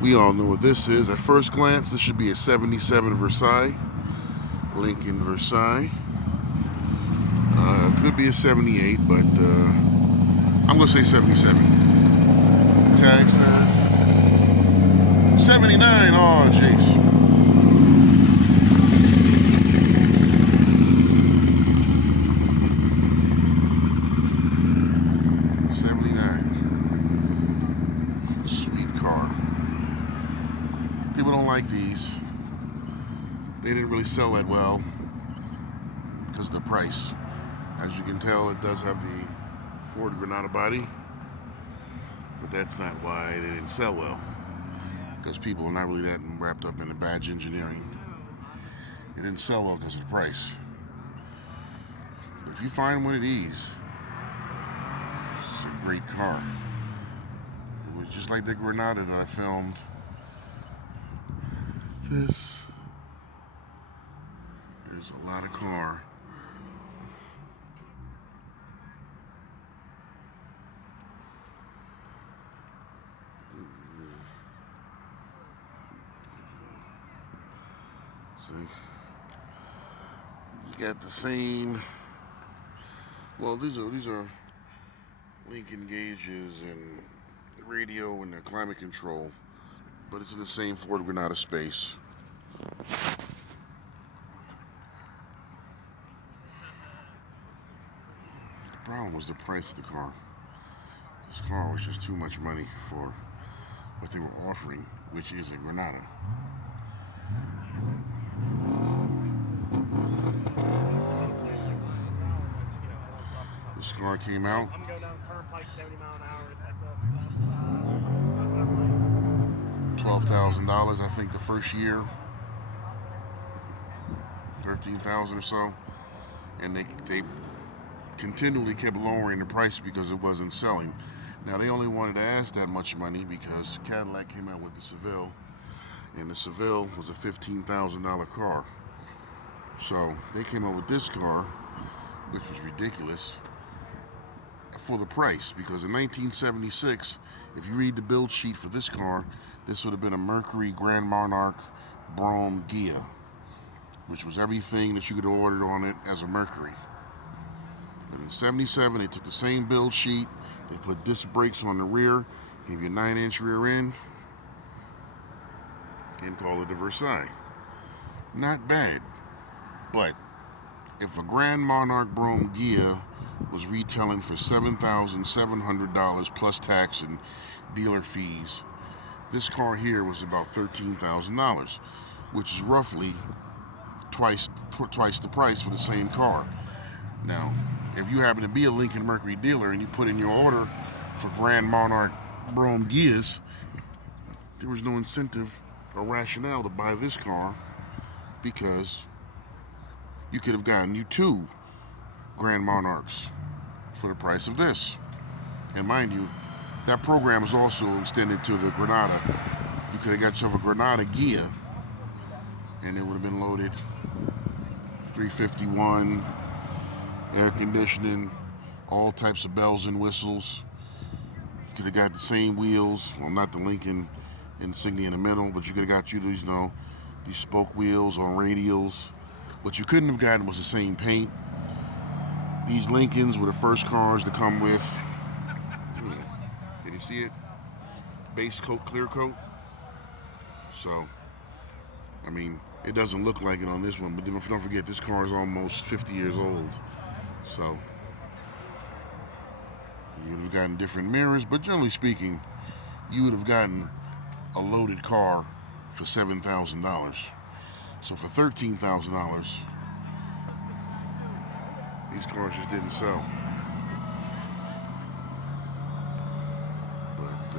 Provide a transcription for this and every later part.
We all know what this is. At first glance, this should be a 77 Versailles. Lincoln Versailles. Could be a 78, but I'm going to say 77. Tag says 79. Oh, jeez. People don't like these. They didn't really sell that well because of the price. As you can tell, it does have the Ford Granada body, but that's not why they didn't sell well, because people are not really that wrapped up in the badge engineering. It didn't sell well because of the price. But if you find one of these, it's a great car. It was just like the Granada that I filmed. This is a lot of car. See, you got the same. Well, these are Lincoln gauges and radio and their climate control, but it's in the same Ford Granada space. The problem was the price of the car. This car was just too much money for what they were offering, which is a Granada. This car came out. I'm going down turnpike 70 mile an hour. $12,000, I think, the first year. 13,000 or so, and they continually kept lowering the price because it wasn't selling. Now they only wanted to ask that much money because Cadillac came out with the Seville, and the Seville was a $15,000 car. So they came out with this car, which was ridiculous for the price, because in 1976, if you read the build sheet for this car, this would have been a Mercury Grand Monarch Brougham Ghia, which was everything that you could have ordered on it as a Mercury. But in 77, they took the same build sheet, they put disc brakes on the rear, gave you a 9-inch rear end, and called it the Versailles. Not bad, but if a Grand Monarch Brougham Ghia was retailing for $7,700 plus tax and dealer fees, this car here was about $13,000, which is roughly twice the price for the same car. Now, if you happen to be a Lincoln Mercury dealer and you put in your order for Grand Monarch Brougham Ghias, there was no incentive or rationale to buy this car, because you could have gotten you two Grand Monarchs for the price of this. And mind you, that program is also extended to the Granada. You could have got yourself a Granada Ghia, and it would have been loaded 351, air conditioning, all types of bells and whistles. You could have got the same wheels, well, not the Lincoln insignia in the middle, but you could have got you these, these spoke wheels on radials. What you couldn't have gotten was the same paint. These Lincolns were the first cars to come with, can you see it? Base coat, clear coat. So, I mean, it doesn't look like it on this one, but don't forget, this car is almost 50 years old. So, you would have gotten different mirrors, but generally speaking, you would have gotten a loaded car for $7,000. So for $13,000, these cars just didn't sell. But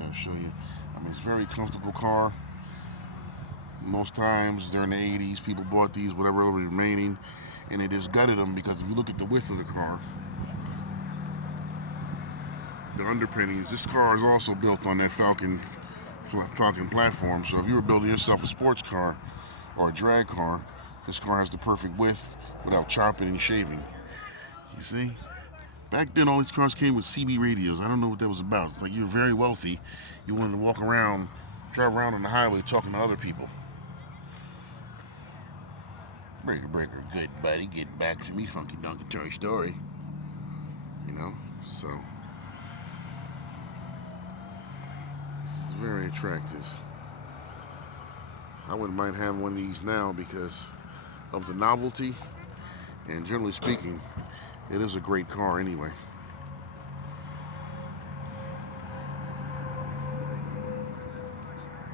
I'll show you. I mean, it's a very comfortable car. Most times during the 80s, people bought these, whatever was remaining, and they just gutted them, because if you look at the width of the car, the underpinnings, this car is also built on that Falcon platform. So if you were building yourself a sports car or a drag car, This car has the perfect width without chopping and shaving. You see? Back then, all these cars came with CB radios. I don't know what that was about. It's like you were very wealthy. You wanted to walk around, drive around on the highway talking to other people. Breaker, breaker, good buddy. Get back to me, funky donkey Toy Story. You know? So, this is very attractive. I wouldn't mind having one of these now because of the novelty. And generally speaking, it is a great car anyway.